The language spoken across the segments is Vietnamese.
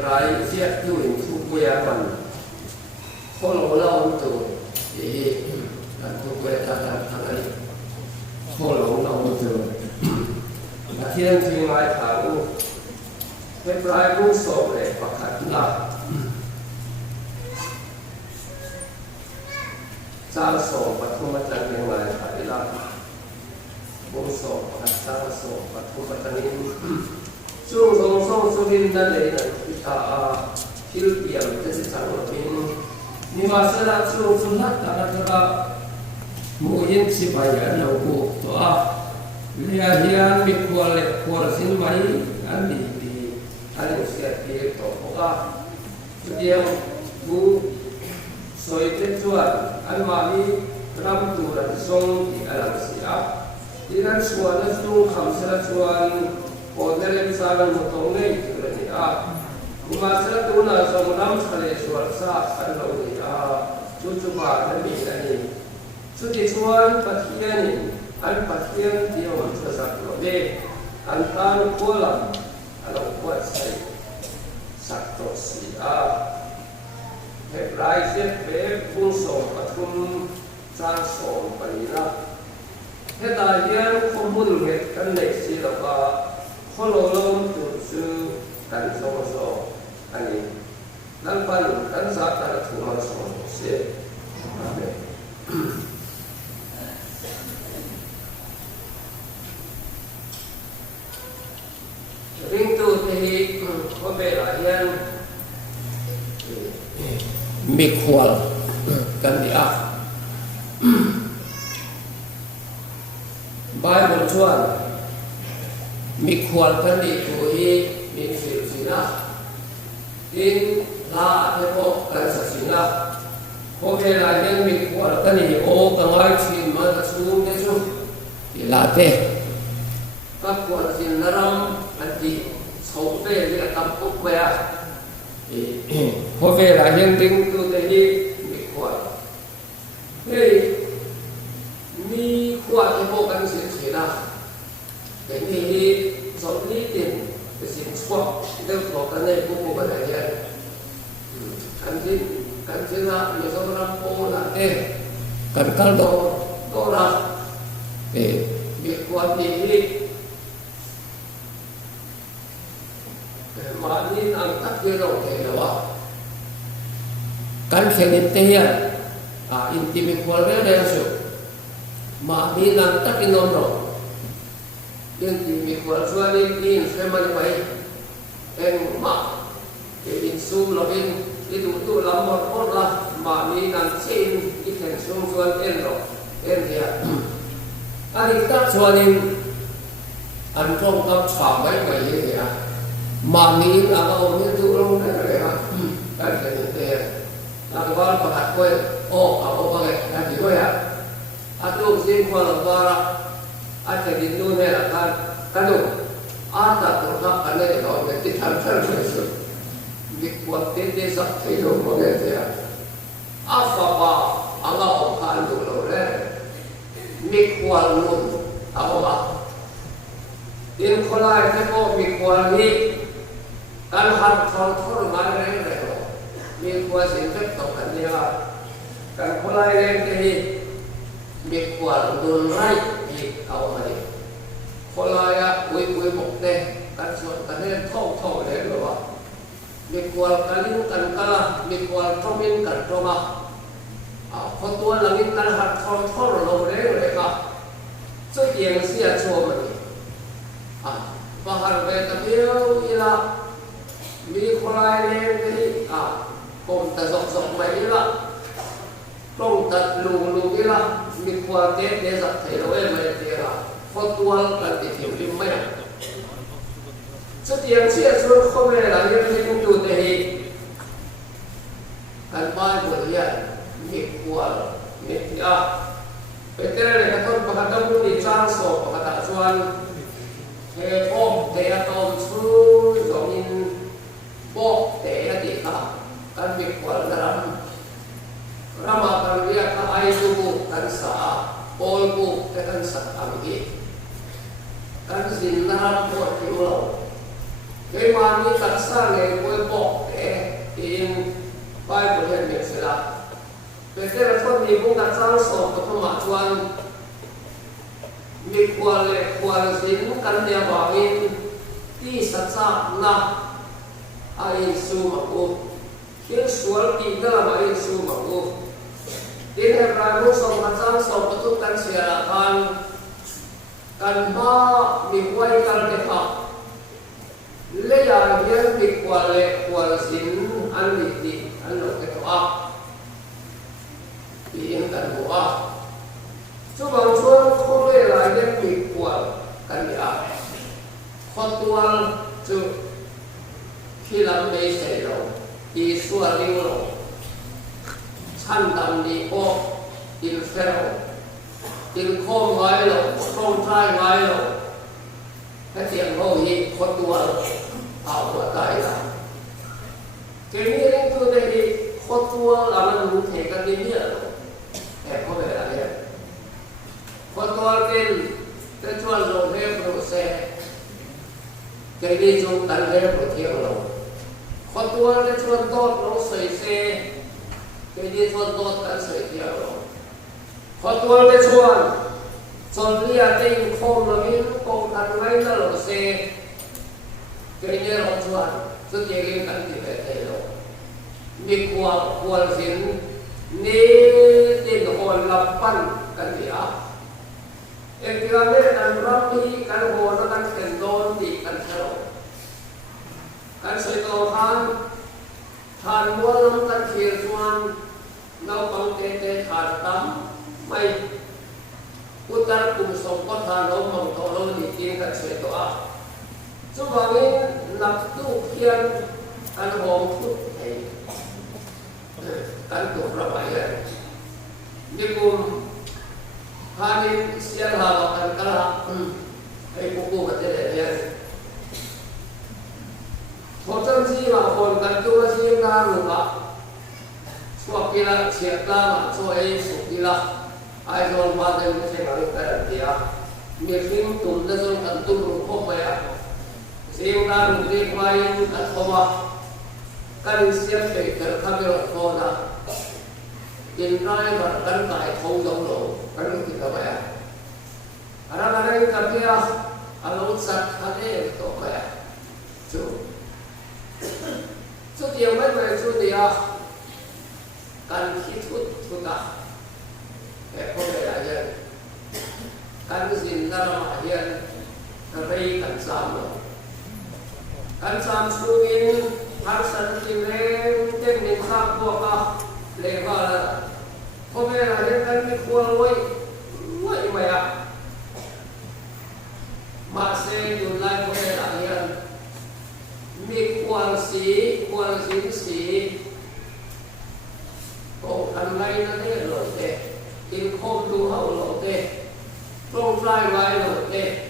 February siap tu itu kuya man. Kalau lawan tu, dan tu kuya tak ni. Kalau lawan tu, akhirnya tu mai tahu. February pun sore pakat lah. Cara so patu macam yang lain adalah bungso pakat cara so patu macam ini. Sung surin dan lain kita hilpiam itu secara ini. Ni masalah sung sunat karena mungkin si bayar lagu doa. Lihat mikual sin mai andi di andi siap di tokoh. Jadi yang bu soite tuan almami ram turan song di alam siap. Dengan suara sung kamsela tuan Order misalkan motongnya itu berarti masalah tu nak semua sekali suara sah kalau ni cucu pada ni ni cuci suara pasien ni pasien dia macam satu ni antar kolam kalau buat saya satu si Februari Februari bungso patung transform panila kita yang kumpul kan nasi lepas kalau lawan tu kan sama ani nampak kan saat ada cuma sama si ring tu tadi kobela yang mikwal kan dia Bible tuan mikwal kan itu min filsina in la teko kan sasina kobela yang mikwal kan ini kangai chin mana sung desu ilate kakwal sin naram anti saupe dia tampuk baya kobela yang ring tu tadi mikwal mi kuat teko kan sasina ini soalnya tin mesin sport itu bukannya buku belajar kantin lah biasa orang pola kan kalau orang kuat ini mani angkat dia orang kan kenitian inti kuatnya ada so mani angkat ini orang yang dimikul suami ini semua baik, mak, sum lebih itu lambat orang mami nanti ikan sum suami dia, hari kita suami anjong kap sampai baik ya, mami apa orang itu orang mana kan jadi lalu kalau pakai kue, apa pakai nanti kue ya, atau sih kalau barang ada di dunia kan ada terhadap anda yang orang yang tidak terus dibuat desa itu mengerti apa Allah akan dulu mikwal nun apa in kolai teko mikwal ni kan hal mana mikwal singkat tu kan dia kan kolai ni mikwal nun rightเอามาดิคนลายคุยบอกเด็กการสวดกันเนี่ยท่องเลยหรือว่ามีความกันลิ้นกันกะมีความทมินกันตรงคนตัวหลังนี้กันหัดท่องลงเลยครับสุดเยี่ยมเสียชัวร์มันบางหันไปตะเกียวอีละมีคนลายเนี่ยนี่กลมแต่สกไปอีละต้องตัดลูอีละมีความเด็ดสักเท่าไหร่ไม่ได้ละพอตัวกันติดอยู่ริมไม่สุดยังเสียส่วนเขาไม่ได้หลังยังไม่ดูแต่การบ้านบทเรียนมีความมีเป็นแค่เรื่องต้นประการต้องมีจ้างสอบประการส่วนเฮ้ยพ่อแต่ตอนสู้สองอินบอกแต่ติดการมีความระRama karya ka aisu kan sa polbu kan sa amgi kan sinnaran ko tiulau cái mà như đặt sang này quay bỏ để in bài của hiện mình sẽ là về cái là thôi mình cũng đặt sang sổ của thông mà chuan mình qua dính căn nhà bảo in đi sát sát na ai su mà cô khiến suối đi đó là mà in su mà cô đến hôm nay muốn sống đặt sang sổ của thông căn sẽ là kan ma mi quay kan để học lấy ra những việc qua xin ăn đi ăn được cái đó thì những cần của chú bảo chúa không lấy ra những việc qua kan để học khó tuân chú khi làm mấy sẽ rồi đi xua liu rồi chăn đầm đi ô đi phèo tiếng khom ngay rồi khom trai ngay rồi cái tiếng hô hi khó tua ảo của tài là cái này đến từ đây thì khó tua là mình muốn thể cái gì nữa em có thể là thế khó tua tên cái chuan rồi thêm rồi xe cái gì chúng ta thêm rồi thiếu rồi khó tua cái chuan tốt nó sấy xe cái gì chuan tốt ta sấy thiếu rồi khó tua cái chuan chọn lia tên không là mình không cần ngay là lỗ xe cái này là chuan rất dễ gây cản thì phải thấy rồi mình qua xin nê tên hồn lập pan cái gì à em kia này đang làm đi cái hồn nó đang thành đồn thì cái theo cái sợi tàu than mua lắm cái kia chuan nó bằng tê than tắm mày utar kum som ko tha lo mong to lo ni tin ka se to a chu ba ni nap tu khian an hom phut thei kan tu ra bai le ni kum hanin sian ha lo kan kala ai ku ku ka te le ya ho chang ji ma kon kan tu la si na ru ba suak kila siat la ma so ai su kila ai rồi mà đây nó sẽ nói cái là gì à miền phim tụm ra rồi cần tụm rồi không phải à xem ra rồi đi quay ăn không à cái xem phải cái khác biệt thôi à hiện nay mà cái này không giống rồi cái này thì các bạn à đây cái kia à nó sạch cái này tốt vậy chú chú nhiều mấy người chú thì à cần khí thuốc cả không thể là gì căn xin ra mà hiện cái căn sam rồi căn sam suy nghĩ hắn sẵn chịu lên trên nền sang của cả để mà không thể là hiện căn cái khuôn vậy vậy à mà sẽ dùng lại không thể là hiện mi quan sĩ cổ căn này nó thế rồi thế in không tu hậu lộ tê trong trai vai lộ tê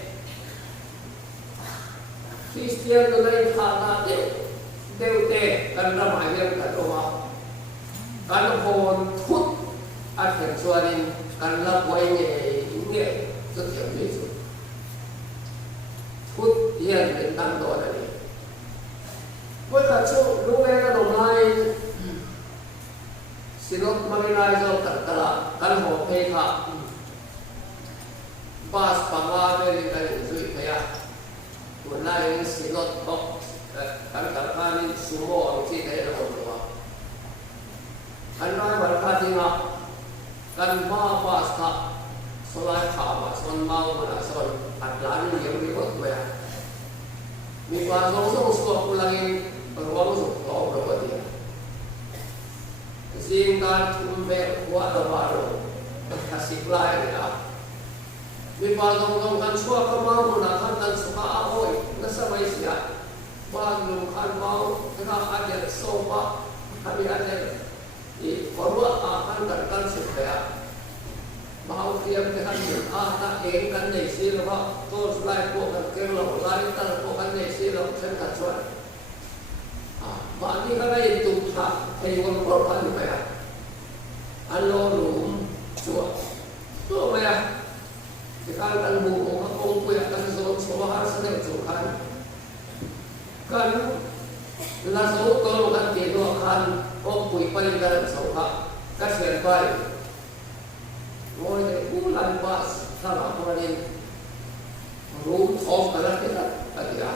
Christian nó đây khá là tê đều tê cần ra mãi nhân cả đồ học cần hồn thút át hình xua đi cần là quay nhẹ rất hiểu lý rồi thút hiện đến tăng độ này với cả chỗ lúc này là đồng lai sinot manginay sa tala kan ho pe kha bas panga be kan zui kaya tunai sinot ok kan kan sumo ang chi kaya na ko kan na bar kha dinga kan ma bas kha solai kha ma son mau ma son atlan yang ni ko ya mi ba so so so kulangin ruang so to ro dia sehingga tumbe kuat baru kasih pelai ya. Mipalong kan suka kemau menakan dan suka ahoy nasa may siya. Bago kan mau kena ada sopa kami ada di korwa akan kan supaya mau tiap dengan tak kan nei sila ba tos lai ko kan kelo lai tan ko kan nei sila sen kan suat. Mati kana itu tak ayun korban ya. Alo rum suat. So ya. Sekarang kan buku kong kuya kan so bahar sedang sukan. kan la so ko kan ke do khan o pui pai da so ha ka sen pai ngồi để u lan ba sa la ko ni ru thom ka la ke la ka dia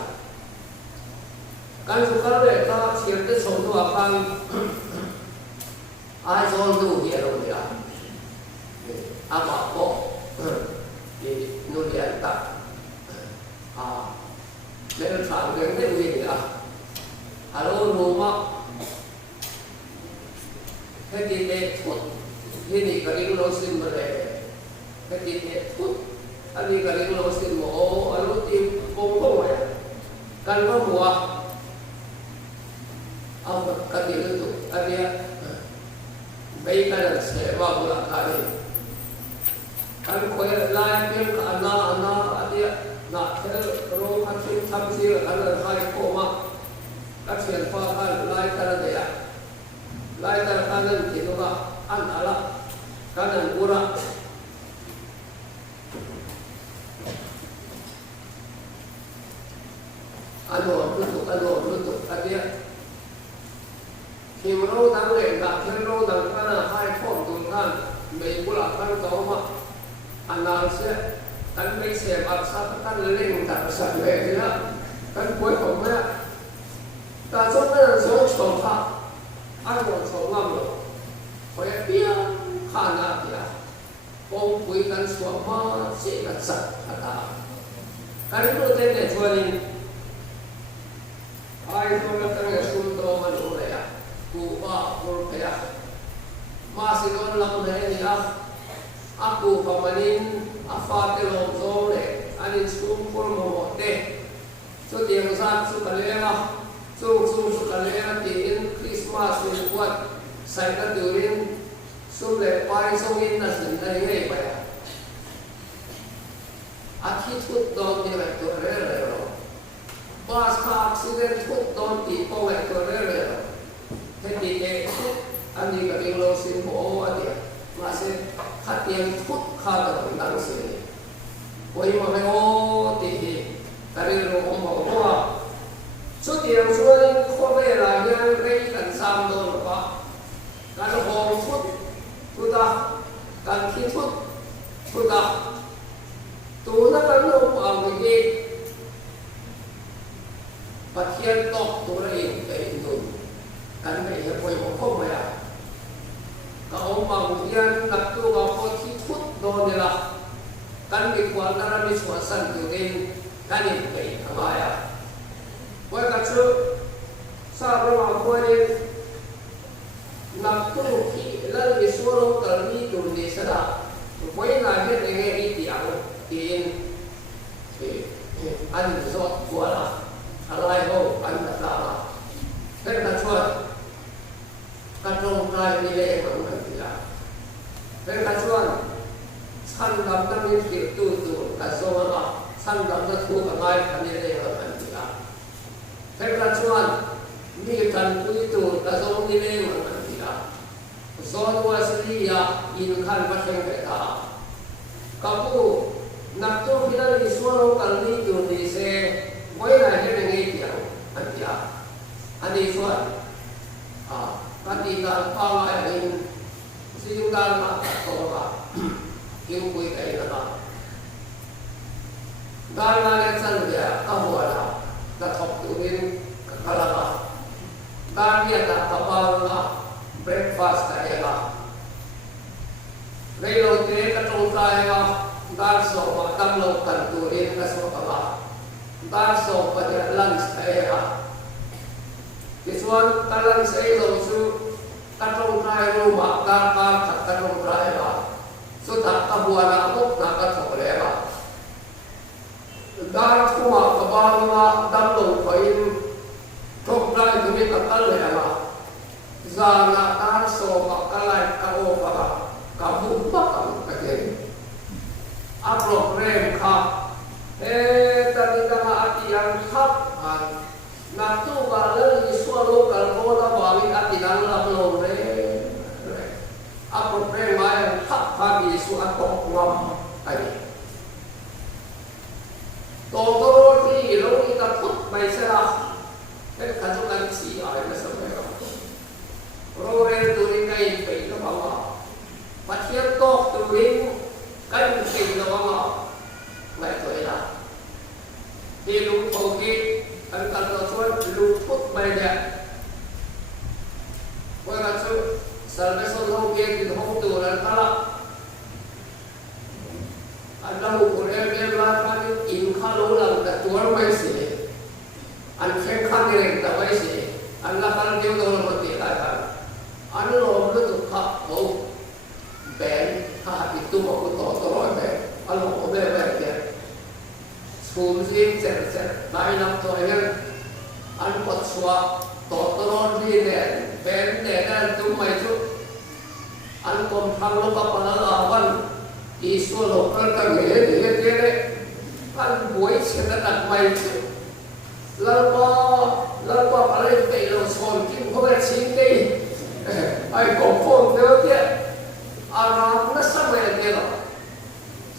kan su ka le ta siam te so do kan ai so do hi lo dia apa ko di nulian ta nên phản ứng cái gì nữa alo rumah ketika pun ini kali losin mereka ketika pun ani kali losin mau alo tim pokok ya kan buah apa kali itu ada baik kan sewa bulan kali kan kau lain pun anak ada nak terus kasih sambil ada hari koma kasih apa lain kan ada ya lain kanan itu lah anak kanan kurang anu betul ada kimro tang le tak kimro tang kana hai kom tu kan mei pula kan kau mak anak se kanไม่เสียบอักษรกันเล่นแต่ภาษาเวทีละกันป่วยผมเนี่ยแต่ส่วนนั้นส่วนชมพระอันนั้นส่วนลำเลยพอเปี้ยข้านาเดียปงคุยกันส่วนมาเสียกันสัตว์ตาการรู้เรื่องส่วนนี้ไอ้ตัวนั้นตั้งแต่ชุมโตมันรู้เลยอ่ะกูว่ากูเพียมาสิโดนลำเลยนี่อ่ะaku pamanin afate lomzo le anin sum por mote so tiang san su kalera su kalera tin Christmas ni kuat sai ka durin su le pai songin na sin dai hei pa ya athi thut don ni la to re re ro bas ka accident thut don ti po la to re re ro he ti ke ani ka ding lo sin mo atia masih hati yang put kata tentang sini. Woi mahal tihi dari rumah rumah. Sudah yang sudah kau bela yang rei dan sambil apa? Kalau orang put sudah dan kitut sudah. Tu nak kalau orang ini bagian top tu lain dari itu. Kan mereka woi mahal ya. Kau bangun nak tu kau kitut dona lah kan di kuartal ni suasan tu kan ini baik agaya. Kau kacau sahaja kau ni nak tu lalu suara kami tu di sana. Kau nak dengan ini yang anu zot kuala alai ho anu sama. Kan kacau kacau kau ni leh mana dia. Kan kacau san dam dam ni tu kacau apa san dam tu kau ni leh mana dia. Kan kacau ni kan itu kacau ni leh mana dia. Zon wasli ya in kan macam kita. Kamu nak tu kita di suara kali tu di se boleh nak dengan dia dia. Adi suara. Nanti kalau pangai ini sehingga nak tolak, kau boleh kaya nak. Kalau nak saja kamu ada, tak tuhin kalau kalau dia tak kapal breakfast kaya lah. Lalu dia ketung kaya, darso makan lautan tuhin kesopalah, darso pada lunch kaya lah. Kesuan kalan saya langsung katong try rumah kakak katong try lah. So tak kabuan aku nak katong lera. Dar kuma kabal na damlo kain tok try dumi kakal lera. Zana dar so makalai kao para kabu bakal kajen. Upload rem ka. Tadi kama ati yang hap nak tu kalau suara kalau orang bagi hati dalam lalu apa perempuan hak bagi suara kongkong tadi. Totoro ti lo kita put baislah mai dia wa ga chu salvation ho ge ki ho tu ran kala Allah ko re me la pa ni in kha lo lang ta tur mai se an khe kha ni re ta mai se Allah kal ge do lo ti la ka an lo lo tu kha ho ben ha pi tu mo ko to ro be an lo ko be ke school sim se bai nam to yan an pot swa to ro ni ne ben ne dan tu mai chu an kom thang lo pa pa la wanอีส่วนหลงกันกันเงี้ยอันบวยเช่นนั้นไม่แล้วก็อะไรไปเราสอนกินเขาไม่ชิงดีไอ้กบพวกเดียวเนี่ยอารามนั่นสมัยเดียว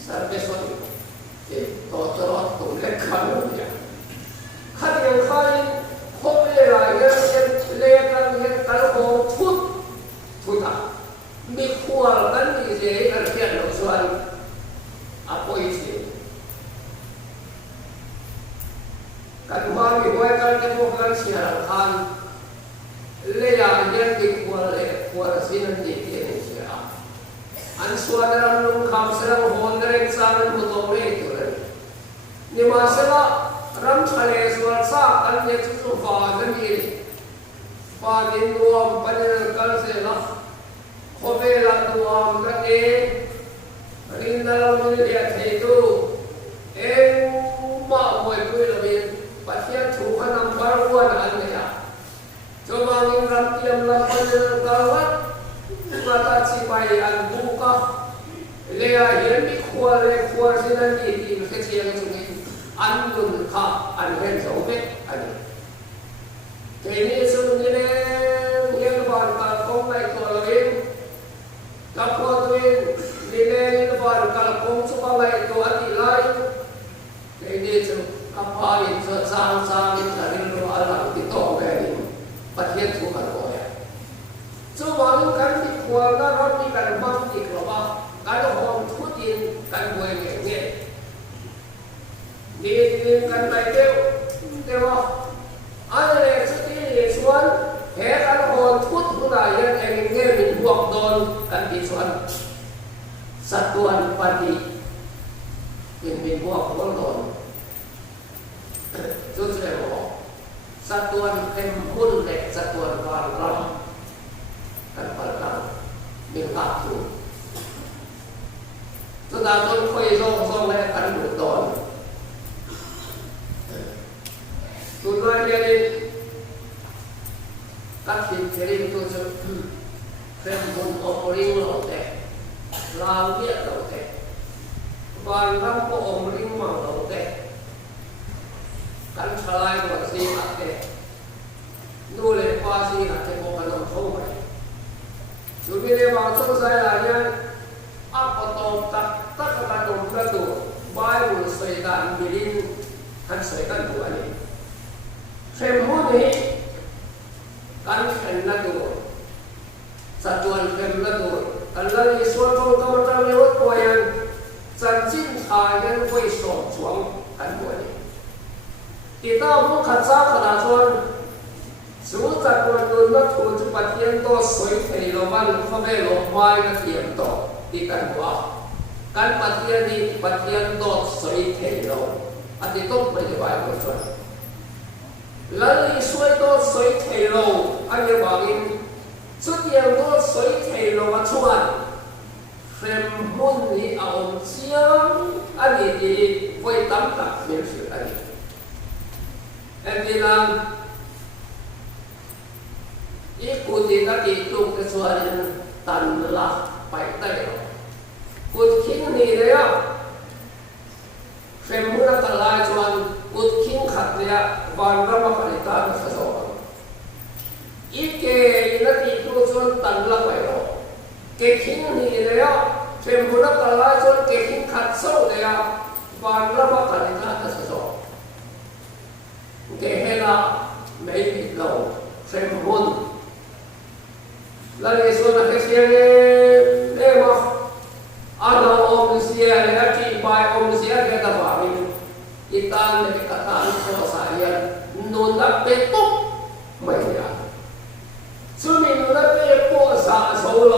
สัตว์เป็นส่วนที่ต่อตลอดตรงเล็กขันเนี่ยขันยังใครพบเรื่องอะไรเนี่ยเลี้ยงกันเนี่ยกันโหทุกอ่ะมีขวดกันมีเจกันเทียนเราส่วนapa isi kan mami boy kan ke bukan siaran le ya yang di kuala sinan di ini sia an suadaran lum kham serang hondre examen mutore itu ni masalah ram chale suar sa kan ye chu fa kan ni fa din ruam panel kal se la khobe la duam kan e rin dalam ni dia itu mak boy kui lebih pasien tuhan nampak buat anda coba ngirap tiam lapan kawat mata cipai an buka lea hian mi kuar sinan di kecil sungai andun ka an hen sobe ani kini sungai yang bakal kong naik tolong kapot win nilai lebar kalau kong supaya itu hati lain ini tu apa itu sang dari luar alam kita beri pasien bukan boleh cuma kan di keluarga roti kan mati kelapa kalau orang tutin kan boleh ni kan baik dewa ada seperti suan kalau orang tut mulai yang ingin dibuat don kan di suan satuan padi yang dibuat don satuan kempun dek satuan warlam kan warlam minta tu sudah tu koi song le kan don tujuan dia ni kaki kiri tu kempun oporing lo dek lao dia lo dek warlam ko oporing mang lo dek kan salai buat si ate dulu pasti ate bukan orang tua Sumile bangsa saya hanya apa tahu tak kata domba tu Bible syaitan birin kan syaitan tu ani semuni kan kena tu satuan kena tu kalau Yesus kau tahu lewat poyan janjin kaya会爽爽kan tu ani kita bukan sahaja tuan sudah tuan nak tuju patian to soi thei lo ban kho be lo mai na thiam to ti kan wa kan patian ni patian to soi thei lo ati to mai de bai ko tuan lai soi to soi thei lo an ye ba in su tiang to soi thei lo wa chuan frem mun ni a om chiang ani ti voi tam tak me su ani Endilang ikuti tadi itu kesualian tanlah baik tadi. Kutking ni dia, semua terlalu cuman kutking kat dia bandar makalita sesuatu. Ike ini itu cuman tanlah baik. Kutking ni dia, semua terlalu cuman kutking kat so dia bandar makalita sesuatu. Kehela may ikaw semhon lagi suara kesian lema ada om siya lagi by om siya kita bari kita lebih kata so saya nunda petuk ไม่ได้ซึ่งมีนักเรียนพวกสาโซโล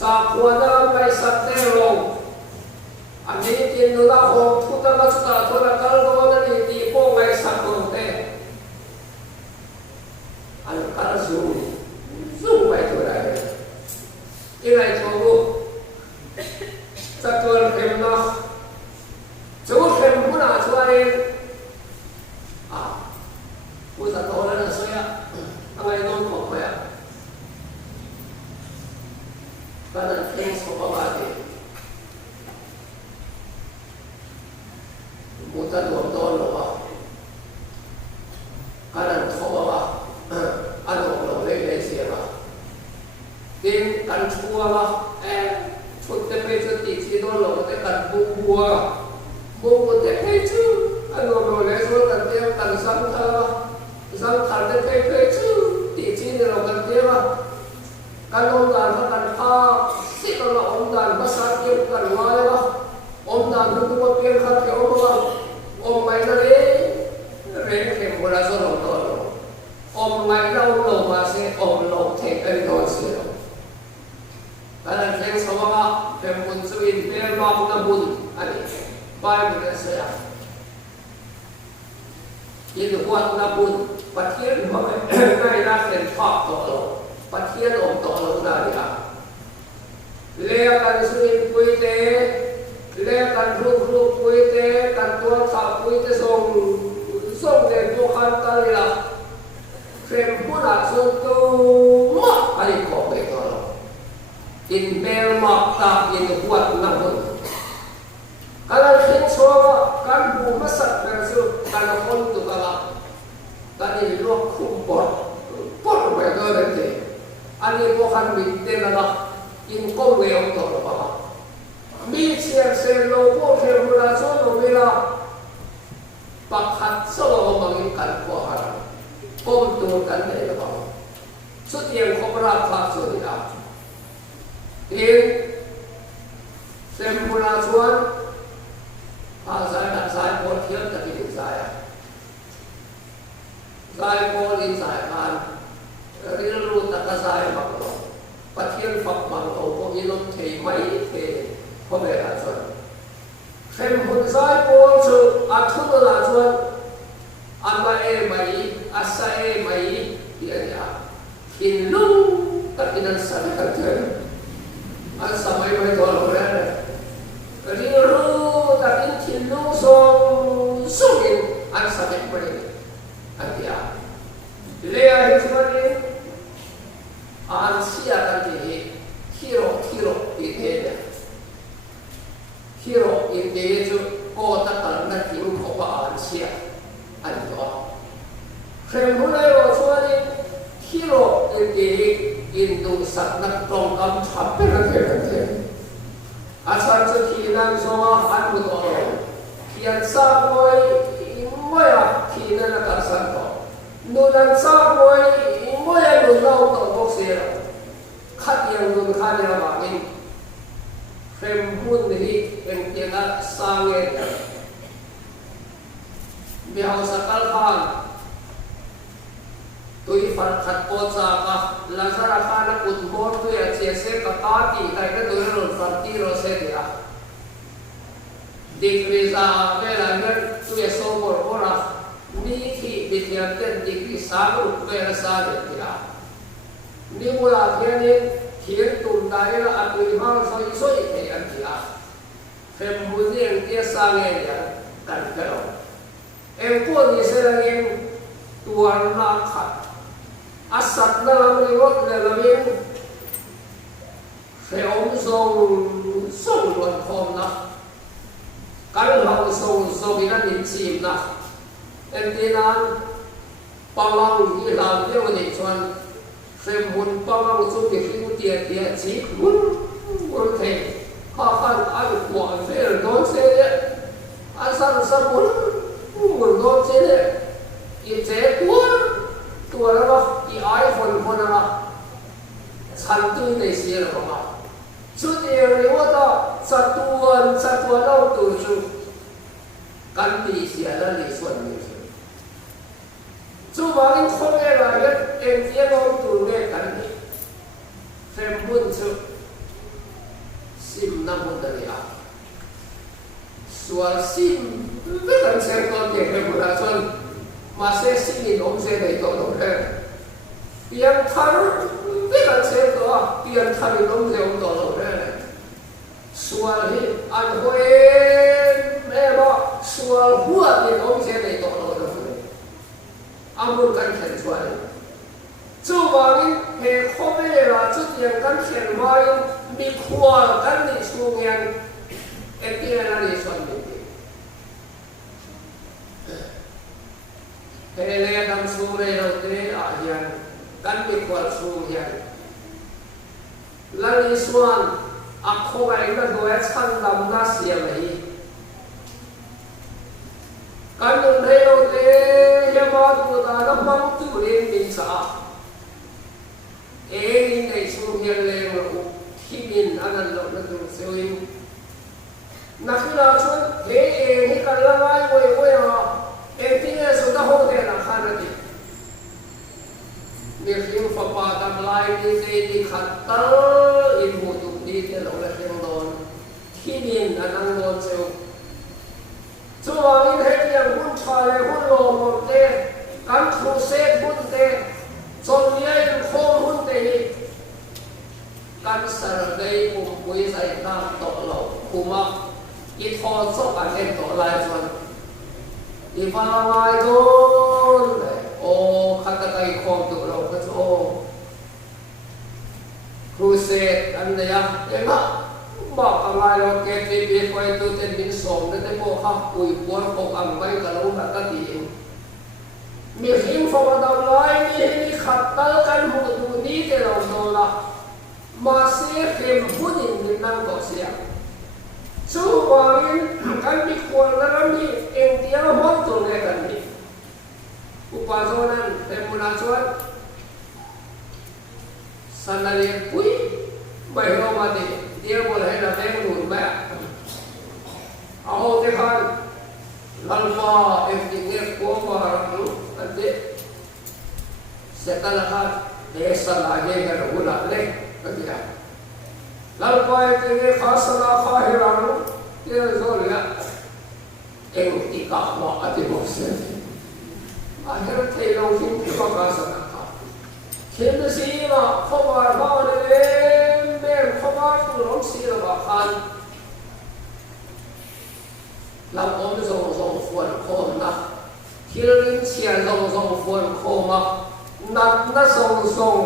สาขวดน้ำไปสัตว์เดลงอันนี้กินดูนะหงทุกท่านก็สตาร์ทแล้วก็รู้ว่านี่ตีพวกไปสัตว์ตัวเต้อันนั้นก็สู้ไปตัวใดยังไงตัวรู้สัตว์ตัวเข้มนะจะว่าเข้มผู้น่าช่วยผู้สัตว์ตัวนั้นช่วยอะไรน้องบอกไปก็นั่นเองสมบัติมุตตะดวงโตหรอก็นั่นเขาบอกว่าอันนั้นเราเล่นเสียว่ากินกันชัวว่าชุดเต็มไปชุดติดที่โดนหลอกแต่กันบัวเต็มไปชื่ออันนั้นเราเล่นส่วนกันเดียวกันสังขารเต็มไปชื่อติดที่เรากันเดียวกันองค์การกันข้าสิเราองค์การภาษาเกี่ยวกันไว้ว่าองค์การทุกตัวเกี่ยวกันเกี่ยวกับองค์ไม่นั่นเองเรื่องเข้มข้นสุดตัวองค์ไม่เราลงมาเสียองค์ลงเทคโนโลยีแต่ในเรื่องสมบัติเป็นบุญสุวินเป็นบาปนับบุญอันนี้ไปบุญเสียยินดีว่านับบุญปฏิเสธว่าไม่ได้เป็นภาพตัวเราปฏิเสธองค์ตัวเราได้ยังเลี้ยกันสุวินปุยเตเลี้ยกันรูปปุยเตกันตัวขับปุยเตส่งเด็กตัวขันตาลีละเข็มผู้หนักสุดตัวอันนี้ของเด็กตัวเราอินเบลมักตาอินหัวนับบุญการเขียนโชว์การบูมสัตว์เป็นสุดการคนตุกะละการนี้ลวกคุ้มปอดไปก็ได้เจอันนี้พวกขันบินเตนะอินก้มเวลตัวละบ้ามีเสียงเซลโลพวกเทมุราโซโนเวลาปักขัดโซโลมังอินกันพวกอะไรก้มตัวกันได้ละบ้าสุดเยี่ยมของราชาสุริยาอินเซมุราชวนอาสายดัดสายโพเทียมตะกี้ดินสายโพดินสายผ่านเรียนรู้ตะกสายบังโลปะเทียนฝักบังโลพวกนี้ลงเทไม่เทเพราะเวลาส่วนเข้มหุ่นสายโพสุอัทุนลาส่วนอันว่าไม่อาศัยไม่เดียร์หินลุ่มตะกี้นั้นสั่นกันเถอะอันสมัยไม่ตัวเราแล้วเรียนรู้ตะกี้หินลุ่มส่งอินอันสมัยไม่อันเดียเลี้ยงที่มันนี่อันเสียกันที่ฮิโรอินเดียฮิโรอินเดียจู่โคตรกันนั่นที่มันเขาว่าอันเสียอันตัวเรื่องพวกนี้เราช่วยฮิโรอินเดียอินดูสัตว์นักตรงกำชับเป็นอะไรกันเถอะอาจารย์จะขีนันสว่าอันมุตโอขีอันสามวยไม่อะขีนันนักสันโตนูนันสามวยไม่นูเราต้องบอกเสียขัดยังนูขัดยังบางอินเฟมบุญนี้เป็นเกี่ยวกับสร้างเองเบียร์สักการะตัวอีฟันขัดโอจากะลักษณะการนักอุดมตัวอย่างเสียเสกตาตีใครก็ตัวนั้นฟันตีโรเซเดียดิกริซาเวลาเงินตัวอย่างโซโบร์โบรามีที่บิดเงียบเต้นดิกริซาลุกเวลาซาเดียนี่มูลาเพียนี้เขียนตุ่มได้ละอันนี้มาสอยเทียนเดียเฟมบุญเองเกี่ยสร้างเองกันกันเราเอ็มพวกนี้เสร็จเองตัวนักขัดอาศัยนั่งมีรถเรือวิ่งเสียงส่งวันพร้อมนะการเราส่งอีนั่นอินซีมนะเอ็นที่นั้นปังวังที่เราเรียกว่าเด็กชวนเสียงบุญปังวังส่งเด็กที่มุเตียจีบุญเทข้าขันอันขวานเฟรโดนเสียอาศัยสับบุญโดนเสียอีเจ้ตัวนั้นว่าอีไอโฟนนั้นว่าฉันตัวในเสียหรือเปล่าสุดเดียวเลยว่าต่อสัตว์เราตัวชูกันตีเสียแล้วในส่วนนี้ chú bảo in không nghe là nhất em tiếng ông tù nghe cảnh đi xem buôn chú sim năm một đời à xóa sim biết làm xem con tiền em một là xuân mà sẽ xin nhìn ông sẽ đầy tổ tổ ra tiền thằng biết làm xem đó tiền thằng thì ông sẽ ông tổ tổ ra xóa thì anh huê mẹ bảo xóa hua tiền ông sẽ đầy tổ tổ ra amun kan khen chuan chu wangin he khome la chu tiang kan khen mai mi khwa kan ni chung yan etia na ni chuan mi he le dam su le lo te a hian kan mi khwa chung yan lan ni chuan a khongai na do ya chan dam na sia mai kan nun he lo te mà tụi ta nó mong tụi lên mình sợ em này xuống hiện lên mà khi mình ăn ăn lộn nó tụi siêu in nãy khi nào xuống thế em thì cần là ai quay quay họ em thì nghe số ta hô thế là khăn rồi việc riêng phật bà tam lai đi khát tơ in hồ tục đi thế là cái riêng đòn khi mình ăn ăn lộn siêu chú bảo in hết những hôn trà hôn lò một tên cán thu xếp hôn tên chọn nhảy khô hôn tên cán sờ đây cùng quý giải nam tổ lầu cùng mặc ít thọ số cả thêm tổ lại rồi đi vào ngoài rồi ô khát cái khom tổ lầu cái chỗ thu xếp anh này à em ạบอกกับเราเกติบีไฟตัวเต็มบินส่งได้โมฆะปุยปวนปกอังไม่กระลุ่มกระตีมีหิมฟองดำลายมีขัดตะกันหูดูนี้ที่เราโดนละมาเสียเข็มหุ่นดินนั่งก็เสียสู้วางินกันมีควรแล้วมีเอ็งเดียวห้องตัวเล็กกันนี่อุปาโซนั้นเป็นมุนาชวนสันนิษฐานปุยไม่รู้มาดีเดี๋ยวบนให้เราได้มาดูแม่เอาที่ขันลังฟ้าเอ็มดิเงร์กัวฟ้ารู้อันเด็กเสร็จแล้วครับเดี๋ยวสลายกันหุ่นละเล็กก็ดีแล้วลังฟ้าเอ็มดิเงร์ข้าสลายข้าให้เรารู้เดี๋ยวโซเลียเอ็งติกาว่าอธิบดีเสียอาจจะเทลงทิ้งที่ว่าข้าสลายข้าเขียนไปสิว่าข้าว่าข้าเลยเขาว่าตัวน้องสีระบาคันเราอมส่งฝนโคมนะที่เราเชียร์ส่งฝนโคมนัดน่ะส่ง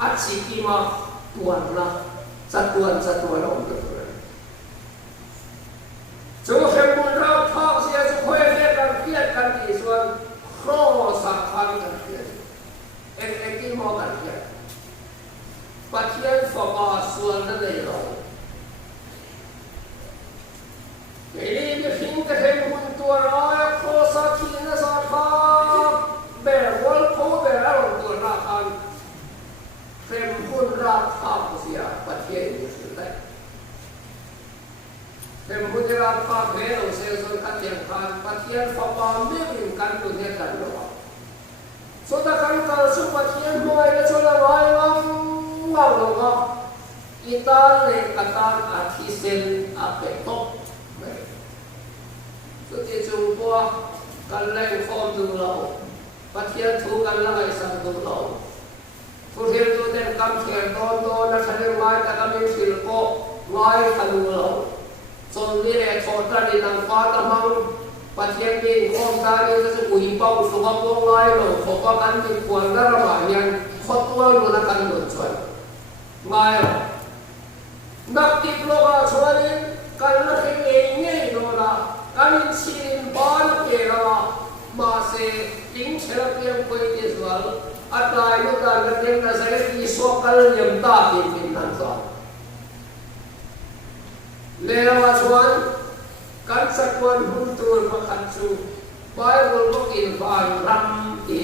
อัดสิกิมาตัวนะจัดตัวลงตัวจู่เข็มบุญเราทอกเสียจู่คุยเรื่องกันเครียดกันที่ส่วนโครสักพันกันเครียดเอ็งกี่โมกันเครียดปัจจัยฝากส่วนนั้นเลยเราเฮ้ยมีหิ้งกระเทียมหุ่นตัวร้ายโคสักทีน่ะสักพักแบบวันโคแบบเราตัวราคันเข็มหุ่นราคาเสียปัจจัยอยู่สุดเลยเข็มหุ่นราคาเบลเซลล์กันเทียมกันปัจจัยฝากไม่เหมือนกันตัวเนี่ยกันหรอกสุดท้ายการสุปัจจัยมวยและชนละร้อยวันว่าเราก็อิตาลีกับตาอาทิเซนอาเปโต้สุดที่จุงพัวกันแรงฟอมดูเราปัจจัยถูกกันละไอ้สังดูเราทุเรียนตัวเด่นกำเขียนโดนนักแสดงไม้แต่ก็มีศิลปะไม้ทันดูเราส่วนนี้แหละโทษกันในนางฟ้าตะมังปัจจัยเป็นข้อมูลที่จะอุยเป้าสุขภาพไม้เราขอกันมีควรและระบายยังข้อตัวอยู่ในการหนุนช่วยไม่หรอกนักติดโลกาชวนนี้การเล่นเองเนี่ยโดนละการชินบ้านเกล้ามาเสียทิ้งเชลเปียมคุยที่สวนอัตรายลูกการเล่นกระแสที่สวกกันยังตาที่เป็นนั่นสอนเลวชวนการสักวันหุ่นตัวมาขัดชูไปบนโลกินฟ้ารำตี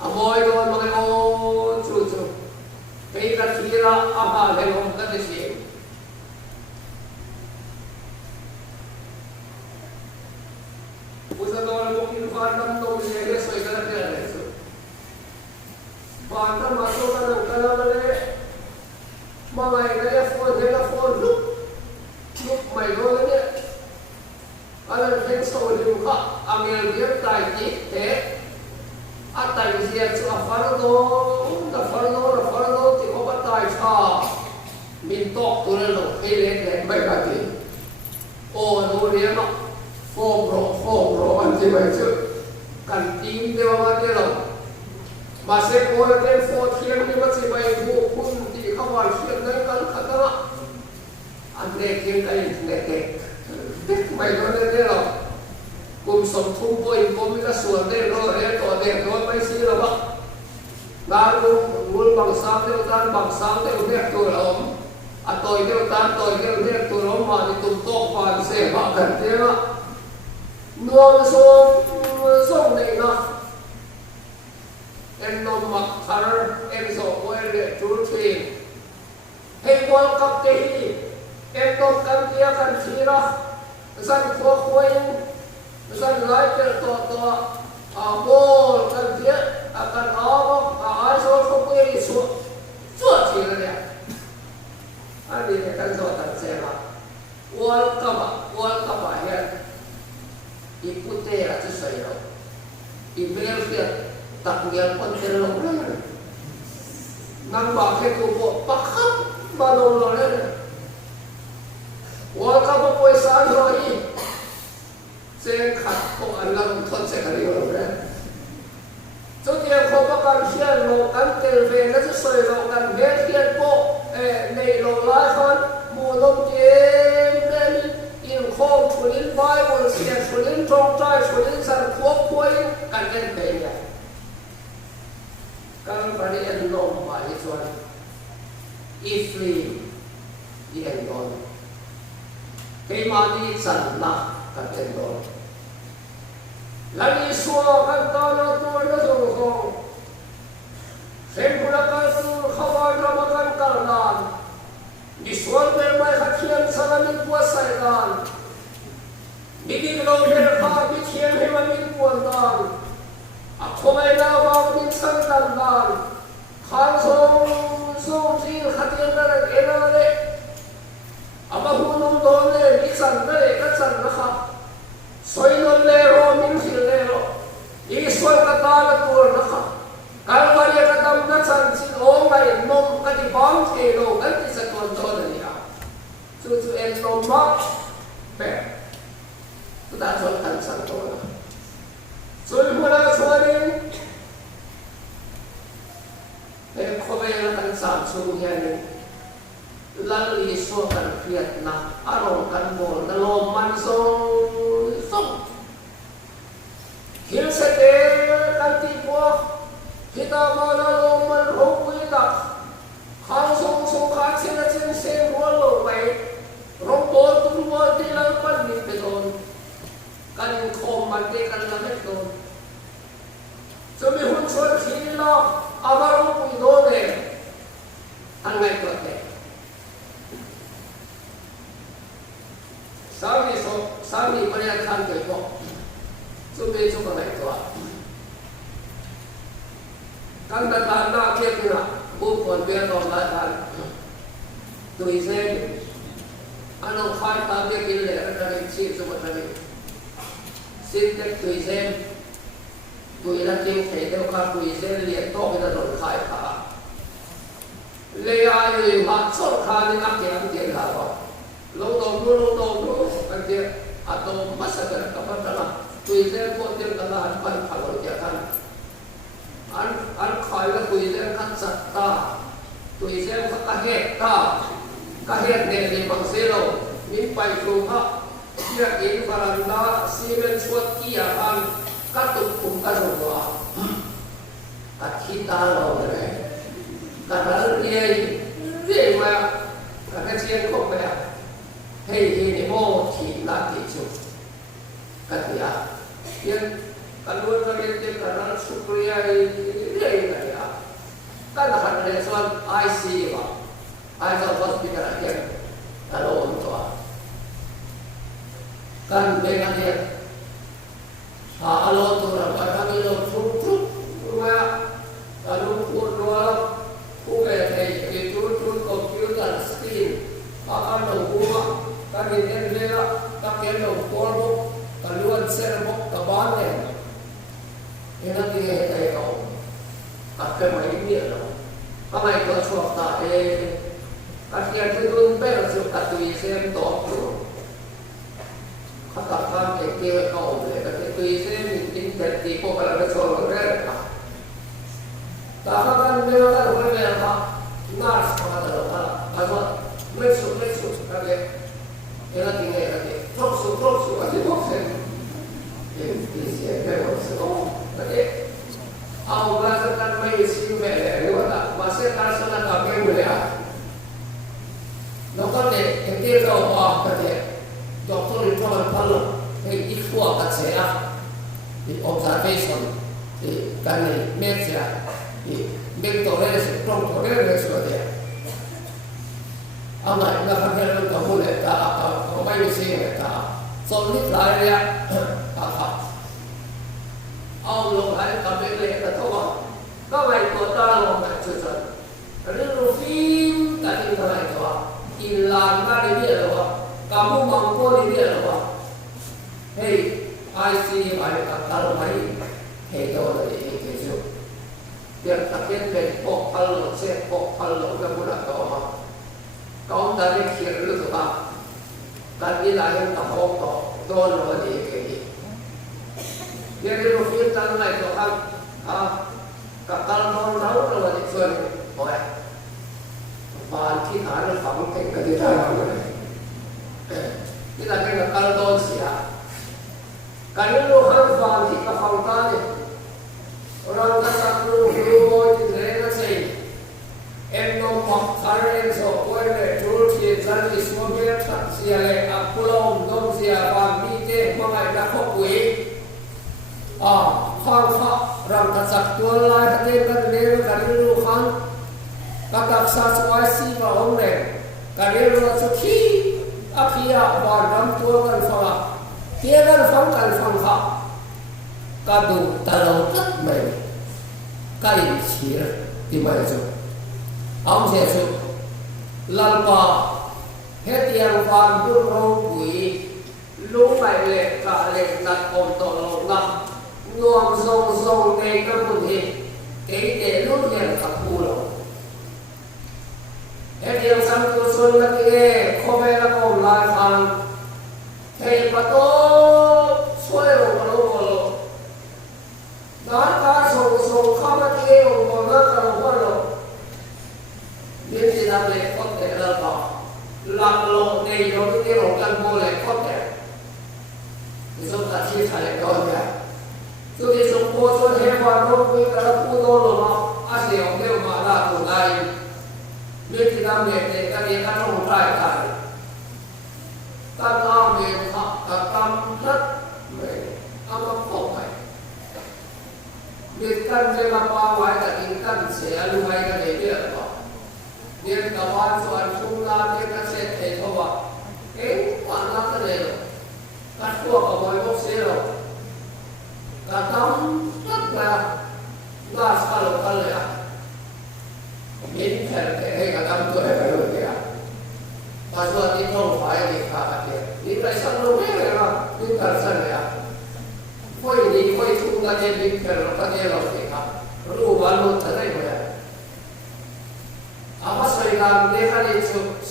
อโมยโดนมาเลยโอ้จู่ไปกระชีระอาหารให้ลงกันได้เสียผู้สะดวกโลกินฟ้า phản đâm nông gì cái xoay cái này này rồi phản đâm mà tôi cái nào này mà ngày cái phone lúc mày nói đấy anh em thấy sâu đi một khắc anh em biết tài gì thế anh tài gì cho phản đô thì có bắt tài sao mình tóc tôi là cái lên bay cả thì ô nó liền mà phô bro anh chị mấy chứ cần tìm điều mà điều mà sẽ có cái phô thiên thì mà chị mấy vô cùng thì không phải chuyện đấy cần khát đó anh để cái mày nói thế nào cùng sống thung bôi cùng cái xuân đấy rồi đấy còn đẹp rồi mấy xí là bắc đàn luôn bằng sáng đều đẹp tôi là tôi đều đẹp tôi nó mà thì tụm tóc và sẽ bạc gần thế mà nuông sông này nó em nó mặc thar em so quay để chú thuyền hay World Cup đây em nó cần kia cần gì đó dân phố quay dân lái cái to ball cần kia cần ai số không quay đi xuống thì là đẹp anh đi cái cần rồi cần xem mà World Cup hiện ikutnya là chứ saya đâu Ibrahim dia tak ngian pun terlalu nambah ke tu pakat baru lor World Cup apa isan rồi saya kat kok alam thon saya kali orang so dia kau pakai sian lo kan telven lah chứ saya lo kan dia sian po nei lo lai kan mulung jem in khom chuột in vai một xiên chuột in trong trai chuột in sàn thuốc quay cần đến về nhà các bạn đi ăn nôm mà đi chuột ifli đi ăn nôm cái mà đi sàn là cần đến nôm lagi suah kan tanah tu ada sungguh sempurnakan tu khawai ramakan kalan di suan bermai hakian salamin puasaikan Bidi kalau berkah bikian hewan min puantan, aku maina bang min santan kan song jin hatian darat enale, apa hunung dole bisan dale kacan nakha, soinon lero min hilero, iswal kata latur nakha, kalau dia kata kacan sin ongai nom kati bang kelo kan bisa kontrol dia, cucu enoma ber. Kita jualkan satu. Sulmula suarin, kowe kan Samsung yang lalu isu kan Vietnam, arong kan bol, naloman song. Hil sete kan tipu, kita naloman rong kita, kang song kacin sen walo bay, rong bol tu bol di lapan ni beton. Kan khom man de kan la met don so mi hun chon khi lo abaro pui do de an ngai ko te sami paria khan ke ko so me chu ko ngai to kan da ta na ke na bu kon be do la tan tu ise ano khai ta be ki le ra ni chi so ma ta xin các tùy xem tùy là kinh thể theo các tùy xem liền to cái là đổi khai phá lấy ai người mà sốt khai nên áp tiền là vào lâu đầu anh chị atau masa kapan dalam tùy xem có tiền là anh phải phải đổi tiền anh khai là tùy xem cắt sạch ta tùy xem các cái hết này thì bằng xe lô mình phải dùng ha Ia in baranda simen suat kia kan katuk kum karua kita lo deh karena dia mah karena dia kok ya hei ini mau kita itu katanya dia kalau dia karena syukriya dia ya kan ada soal IC lah IC hospital dia kalau untuk kan dengan dia alo tu po pala na so re ta kan me na ta ko me na nas pa ta ta ano let's ka ke era tinga era ke propsu ati boxen isi ke so ke au belajar kan mai si me le wala masa karsana ka ke me ya doktor ne entir ka o ka ke doktor itu kalau itu apa saja di observation di kan media di mentores prontores dia ama ina kan kan kamu le ta apa mai sih ta so ni lai ya ta au lo lai ka be le ta to ka mai ko ta lo ma chu chu ri ru film ta ni lai to ilan ka ni dia lo kamu mampu ni dia lo hey I see I kalau mai hey to dari itu biar takkan pok kalau se pok kalau ka budak kau dari kiri lu tu ah kan ni lain tak hok don lo di kiri jadi lu film tan lai tu kalau don tahu lo di cuan boleh bahan kita ada kamu tengok di dalam ni lagi kalau don siapa kalau lu harus bahan kita faltane orang kata lu mau jadi sih eno karen so koile turki jadi semua siale apulom dom siapa mite mengai dah kokui falfa orang kata tuan lah hati kan dia kalau lu kan kata sesuai si baong deh kalau lu suki akhirnya barang tuan kan falah dia kan fang kadu talau tak mai kai chi di mai chu ông sẽ chu lalpa hết yang fan bu ro quỷ lu mai le ka le nat om to lo na nuam song nei ka mun hi ke te lu yang ka pu lo hết yang sang tu sun la ke kho me la ko lai fan thei pa to suai lo lo đó ta sổ không có thể ông còn rất là quan trọng nên chỉ làm lệ có thể là bỏ làm lộ này nó cái điều cần mua lệ có thể thì chúng ta chia sẻ lại coi nhé tôi đi dùng mua cho hết quan nó với cả là mua đô rồi mà ăn nhiều đều mà là của này nên chỉ làm lệ để các địa các trong trại cả ta làm lệ học ta tâm rất mình ăn nó khổ này việc căn sẽ là qua ngoài cả tình căn sẽ lưu hay cái đấy được không? Việc cả quan soạn chung la việc các sẽ thấy thôi ạ. Cái quan là cái đấy rồi. Các cuộc ở ngoài bốc xe rồi. Cả tâm rất là sao được cái này ạ. Mình phải cái cả tâm tuổi phải rồi kìa. Và soạn thì không phải gì cả kìa. Đi phải sẵn lúc đấy rồi mà. Đi thật sẵn này ạ. Phôi đi phôi chung ta nên đi kể rồi ta nên làm gì cảรู้ว่ารู้จะได้ไหมอามาสวยงามเนี่ยเขาได้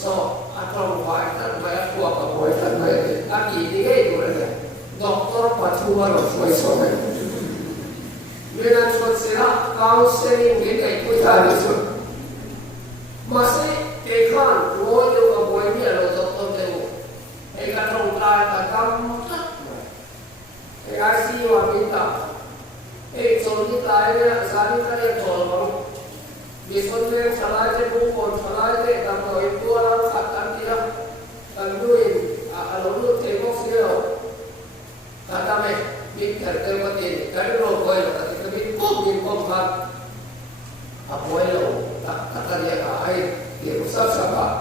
สอบอัตราไว้ท่านไม่กลัวกับไว้ท่านไม่อันนี้ดีดูเลยด็อกเตอร์ปัจจุบันเราช่วยสอนเลยเมื่อนั้นช่วยเสียกาวเซลล์นี่ไอ้ผู้ชายนี่สุดมาสิเกี่ยขันรู้อยู่กับไว้เนี่ยเราจะต้องเจอไอ้กระทงกายกระทำไอ้อาชีวะมิตรไอ้โซนที่ตายเนี่ยสามีก็เรียกโซนมั้งมีคนเลี้ยงสลายเจ้าบุคคลสลายเจ้าตำรวจตัวเราขัดกันที่เรากันด้วยอารมณ์เทพเสียวแต่ทำไมมีแขกเต็มประเทศกันโลกไปแล้วแต่มีก้มพันอาป่วยเราตัดกันยังไงเดี๋ยวสักบาท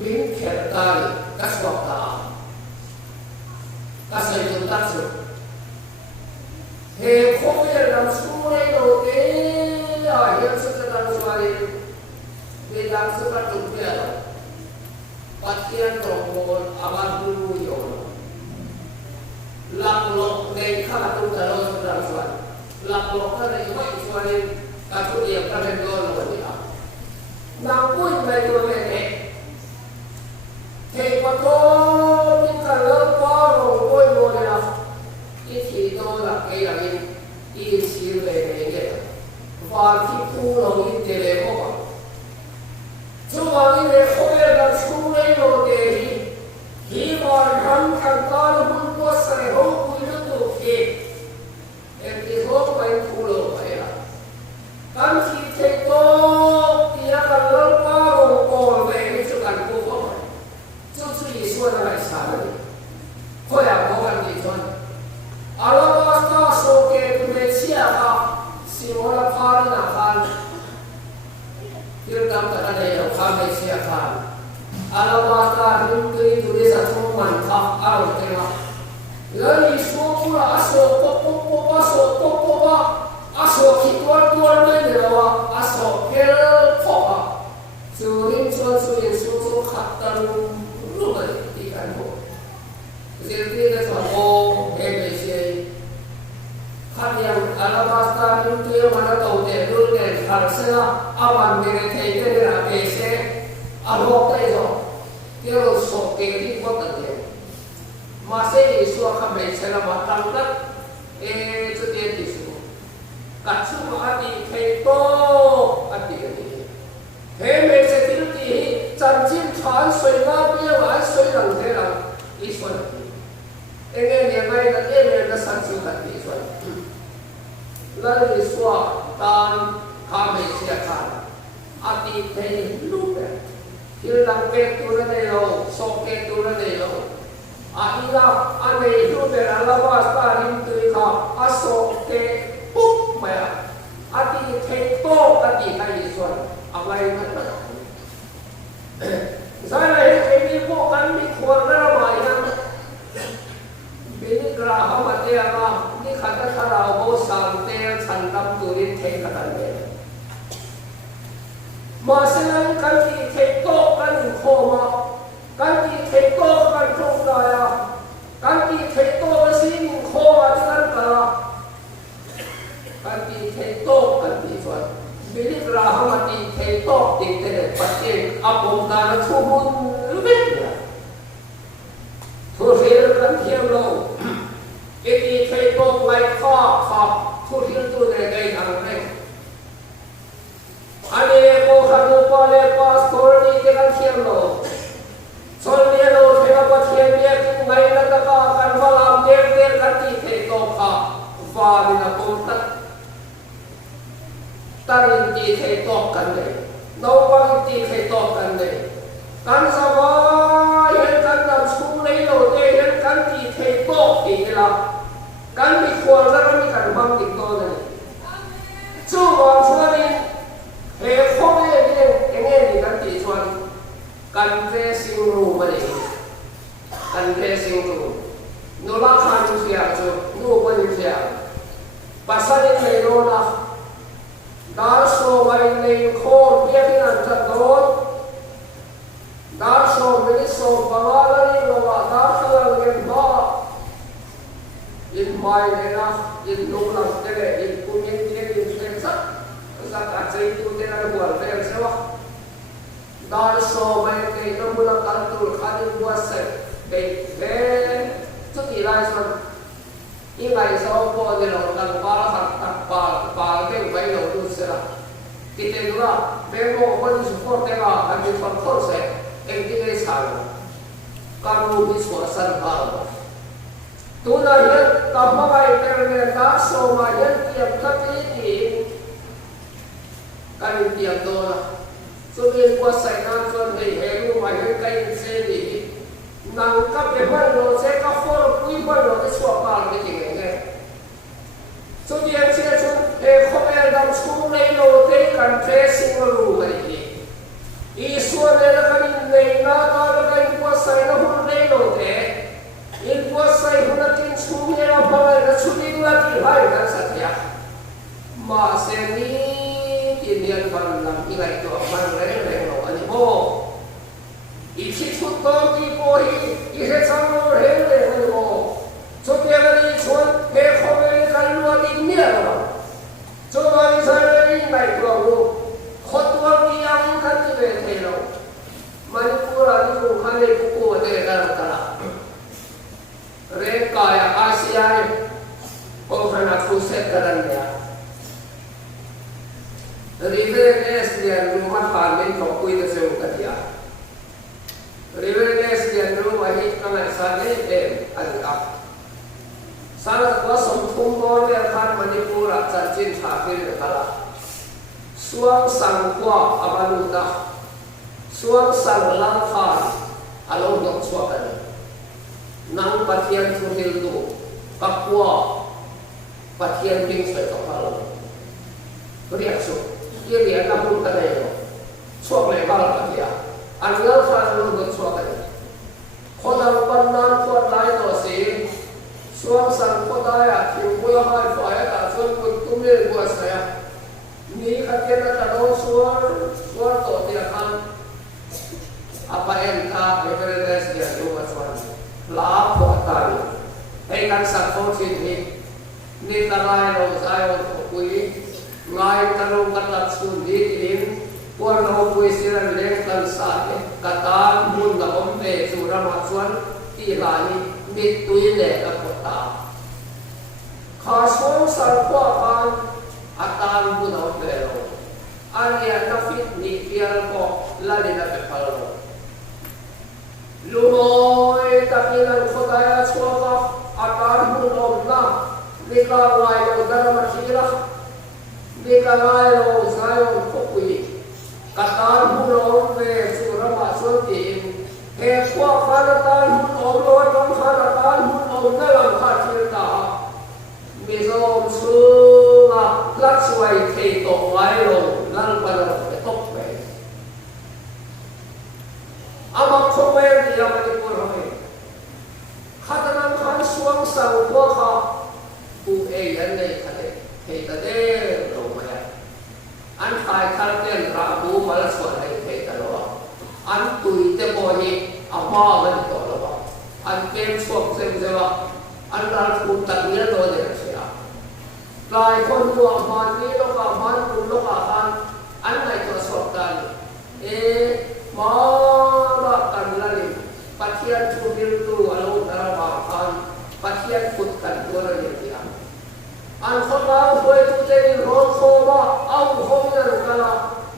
มีแขกตายกัสบอกตากัสเลยจนตัดสุดเฮ้คงจะนำสู้ให้เราเอ๋ยังสุดจะนำสู้อะไรเวลาสุดก็ถูกเนี่ยปัจจัยตรงบนอาบัติรู้อยู่หลักโลกในข้าตุตะโลสุดนำสู้หลักโลกท่านในไม่สู้อะไรการทุเรียนก็เป็นตัวเราเนี่ยนำพูดไปตัวเองเทปโตที่กันเลิกก็ลงด้วยโมเดลที่ที่โตหลักเกี่ยวกับ i si le nge và khi phu lo in te le ko chu wa ni le ko le ga chu le lo te hi wa ram kan ta lo hun ko sai ho ku lu tu ke em ti ho pai phu lo pai la kan khi te to ti ya kan lo pa ro ko le ni chu kan ko ko chu chu yi so na lai sa le ko ya ko kan ti ton Alabasta soke kumesia ka simula pari na kan Tirdam tak ada yang kami siakan Alabasta rindu itu desa tuman tak alam tengah Lalu semua aso popo aso kituan menerawa aso kel popa Surin susu khatan rumah ikan ho Jadi kita tahu kan yang alabasta itu yang mana tahu deh dulu deh harusnya aman dari kayak dari ABC alok itu dia harus sok kayak gitu deh masih isu akan bicara matang kan itu dia isu kacu hati kayak itu hati ini heme seperti janjin cuan sui nggak biar wan sui lang terang isu ini yang lain ini yang sangat hati isu lalu iswa tan kami siakan ati teh lupa hilang petulah nelo soke tulah nelo akhirnya ane lupa alabas tarim tuika asok ke puk maya ati teh to ati kai iswa apa yang mana saya ini bukan di kuarna maya ini gerah mati apa ini kata kalau mau santai santam turin teh kata dia masalah kan di tektok kan koma kan di tektok kan kaya kan di tektok sini koma kan kala kan di tektok kan di tuan ini gerah mati tektok di teh pasti apa dan turun lebih Tuhir kan hielo, ini tektok like kah, tuhir tu negai angin. Ane bosan lupa lepas korni dengan hielo, soalnya lo terapa hielo yang main nak akan malam der kan di tektok kah, valina kontak, tarin di tektok kan deh, nawang di tektok kan deh, kan sama yang kan dalam sungai lo deh kan di tektok ini lah, kan di kuala ni kan bang di kuala ni, cuma suami hekomen ini kan di suami kan dressing room ni, kan dressing room, nolak kan siapa tu, nolak siapa, pasal ini nolak, darso main ni kau dia bilang jadon. Darso meniso bangalari loa darso yang ba in maina in lulang tere in kuning tere in sensa sak acai tu tere buat tere sewa darso main ke namulang kantul kali buat se be tu kilai son ingai so po de lo kan pa ke bai lo tu sera kita dua bemo pun support tera kami support se em cái sao kamu di suasana baru. Tuna yang tamai ternyata somaya tiap kali ini kan tiap doa. Sudah kuasa nanti heru mayu kain seni. Nangkap hewan lo seka for kui lo di suapal di sini. Sudah yang saya komen dalam sekolah lo tekan tracing lo lagi. Isuan adalah kami neina kalau kami puasa ina pun neino te, in puasa ina natin sumber apa ina sumber lagi hai kan saja. Masa ni kinian barulah ina itu apa neino ani bo. Isi suatu kipohi, isi sangat neino ani bo. Supaya kami cuan hekomen kalau lagi ni apa. Coba misalnya ina itu aku. Khotwa yang kan tu bertelo, Manipur itu bukan buku ada dalam. Reka ya Asia, bukan aku se set karan ya Reverend Eslian rumah kamin kokui na sew kadia Reverend Eslian rumah hit kama sane adikap sana kwa somthum bor le khan manipura charchin thakir kala suang sang kwa abanuta suang sang lang khan along dok suakan nang patian suhil tu kapwa patian bing sai kapalo riak su ia dia kapun kanayo suak le bal patia angal khan along dok suakan khodang pandan kuat lai to si suang sang kodaya kim buya hai faya ta suang kun tumle buat saya ni katian ta do suar to dia kan apa yang tak referensi dia lupa suan la potani hey kan sakon sini ni tarai lo saya kui ngai taru katat sundi in kuar no kui siran lek kan sa kata mun da ompe sura matsuan tilani mitui le ka pota khasong sarpa kan atan bu no pero ania na fit ni pial ko la de na pepalo lumoy takilan khodaya suaka atan bu no na nika wai lo dara makhira nika wai lo sayo kokui katan bu no ve sura matsuan ti he kwa kharatan bu no lo kharatan bu no na lang khatirta mizom sunga latswai thei to wai lo lang para tok be ama khomer dia manipur hoy khatanan khan suang sang kwa kha u e yan nei khale thei ta de lo maya an khai khal ten ra bu mal so nei thei ta lo an tui te bo hi ama ban to lo ba an kem suak sem se ba an ral ku ta ni lo de sia lai kon bu man ni lo ka man ku lo ka han an nai to suak tan ma ba kan la ni pathian chu bil tu alo dara ba khan pathian put kan do ra ni dia an khola hoi tu te ni ro kho ba au hom na kala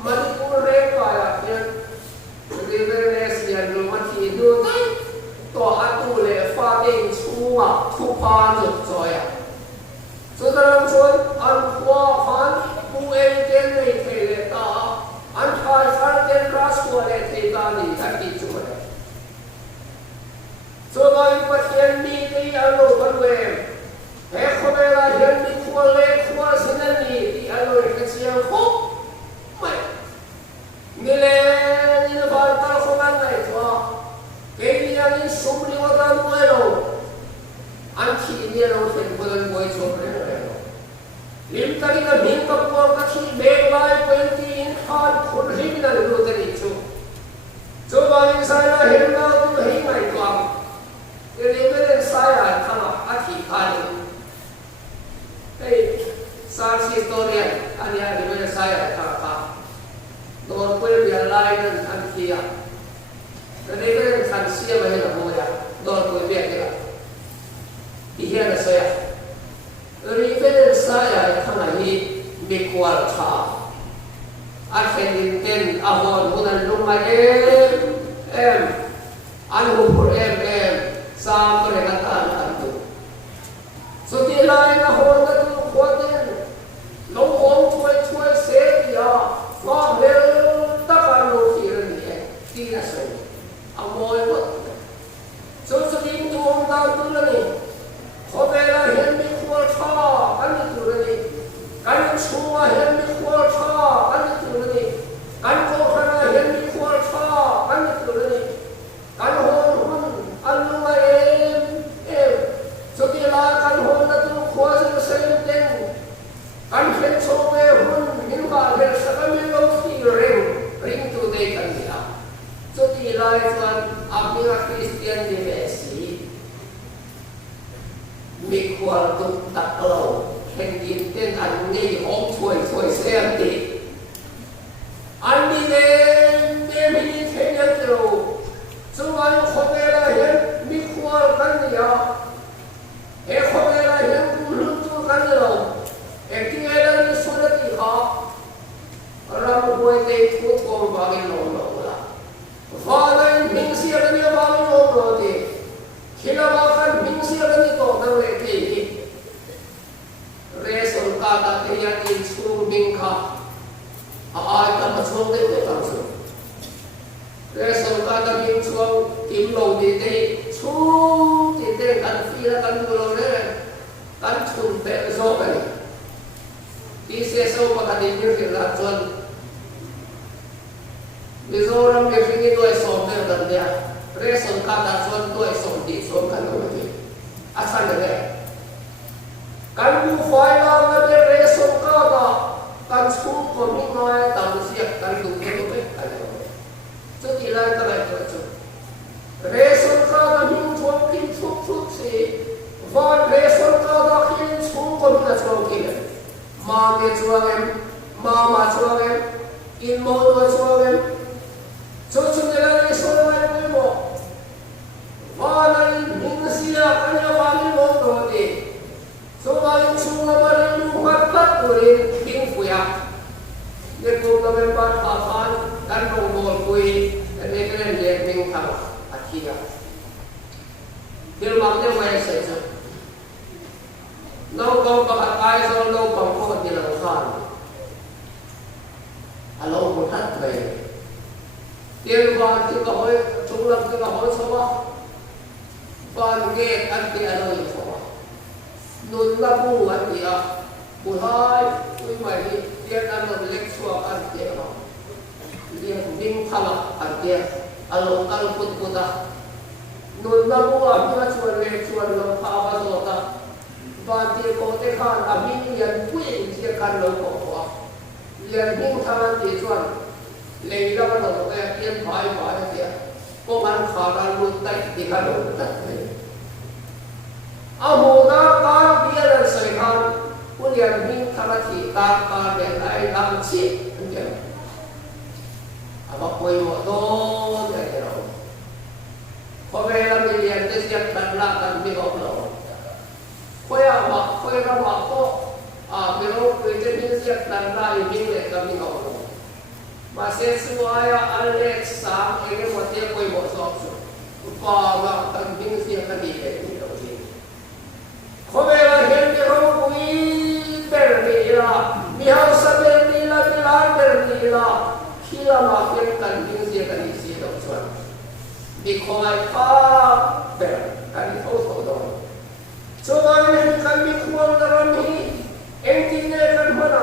manipur re pa ya yan reverence yan lo ma thi do to atu le fa ding chua thu pa nu choya so darang chon an kwa khan pu e ten nei the le ta an khai khar ten ras ko le the ta ni ta ti chu le so bai pathian ni ti alo ban we he khobela hian ni khwa le khwa sinan ni ti alo ke chiang kho mai ni le ni ba ta kho ban nai to ke ni ani sum ni wa ta mo lo an thi ni lo then bolan boy cho re lo lim ta ni ka bin ka ko ka thi be lai penti in khan khun rim na lo ta ni chu cho ba ni sai la hen na tu hei mai to ke le me sai a kha a thi kha ni hey sar historian ani a le me sai a kha dor ko bi lai nan an thia ke le me khan sia ba he na mo ya dor ko bi ke la iya na saya reference saya khana hi bikwal kha akhen ten ahon hunan luma em an hu pur em sam re na tan an tu so ti lai na hon na tu khoten lo hom choi se ya wa le ta ka lo ti ni ti na so amoy mo so din tu on ta tu la ni khobela hen mi khol tha kan tu ni kan chua hen mi khol tha kan tu ni kan ko khana hen mi khol tha kan tu ni kan hon hun alu ma em so ti la kan hon na tu khwa se se ten kan hen so me hun min ba le sa kan mi lo ti ring tu de kan ya so ti la chuan apni Christian de si mi kwal tu tak lo khen yin ten an nei hom choi xem ti an ni ne mi ni then ya lo so an khobe la hen mi kwal kan ya he khobe la hen lu tu kan lo ta te ya in chung ming kha ai ta ma chung de te tam su reson ka ta ming chung kim lo di te chung ti te kan fi la kan lo le kan chung te zo ka ni ki se so pa ka di ni fi la chuan Mizoram ke fingi doi som te dan dia reson ka ta chuan doi som ti som kan lo ni asan de kan bu fai la na de reson ka ta kan chu ko ni noi tam siak kan du ke to pe kan lo chu ti la ka lai to chu reson ka ta min chuan kin chu chu si van reson ka ta kin chu ko ni na chuan ki ma me chuan em ma chuan em in mo do chuan em chu chu de la ni so la ni mo van al min sia kan ya va ni mo do ti so ba yung chung na ba rin yung matpat ko rin king kuya ne ko na men ba afan kan no bol kui ne kren le ming tha akia dil mak ne mai sai chu no ko ba ai so no pa ko ti la khan alo ko that mai dil ba ti ko hoi chung lam ti ko hoi so ba ban ge an ti alo yi so ba nun la bu an ti a bu hai ui mai ni tian an no lek suwa an ti a lian ming thala an ti alo kal put puta nun la bu a mi chuan le chuan lo pha ba so ta ba ti ko te khan a mi lian pui ti kan lo ko ko lian ming thala ti chuan le la ba lo te tian bai bai ti ko man kha ra lu tai ti ka lo ta Amoda ka biar sehan ulian ming kala kita ka belai lam chi anjir apa koi mo do ya kero ko bela milian te siap dan la kan mi ko lo koi ama koi ra ma ko a belo ko je mi siap dan la i mi le ka mi ko lo ma se suaya alex sa ege mo te koi mo so pa ga kan mi siap ka di le Kobela gente romo kui perdila, mihau saber nila bilar perdila, kila makin kan bingsi kan isi doksuan. Bikhoi pa per kan foto dong. Coba ini kan bikuan dalam ini, entinya kan mana?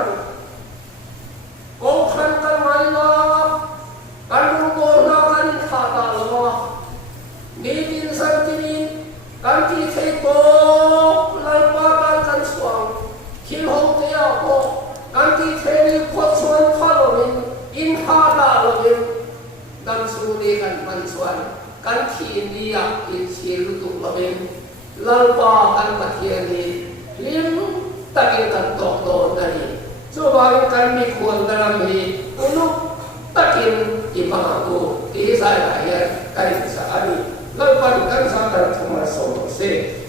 Kau kan mana? Kan rumah kan kata Allah. Nidin santini kan kita Kim Hong Te Ako, Kanti Teni Kot Suan Kalorin, In Hada Lovin, Dan Suri Kan Mansuan, Kanti India In Sirutuk Lovin, Lalpa Kan Matiani, Lim Takin Kan Tokto Nani, Coba Kan Mikuan Dalam Hi, Unuk Takin Ipangaku, Isai Ayat, Kain Saari, Lalpa Kan Sakar Tumas Soto Se,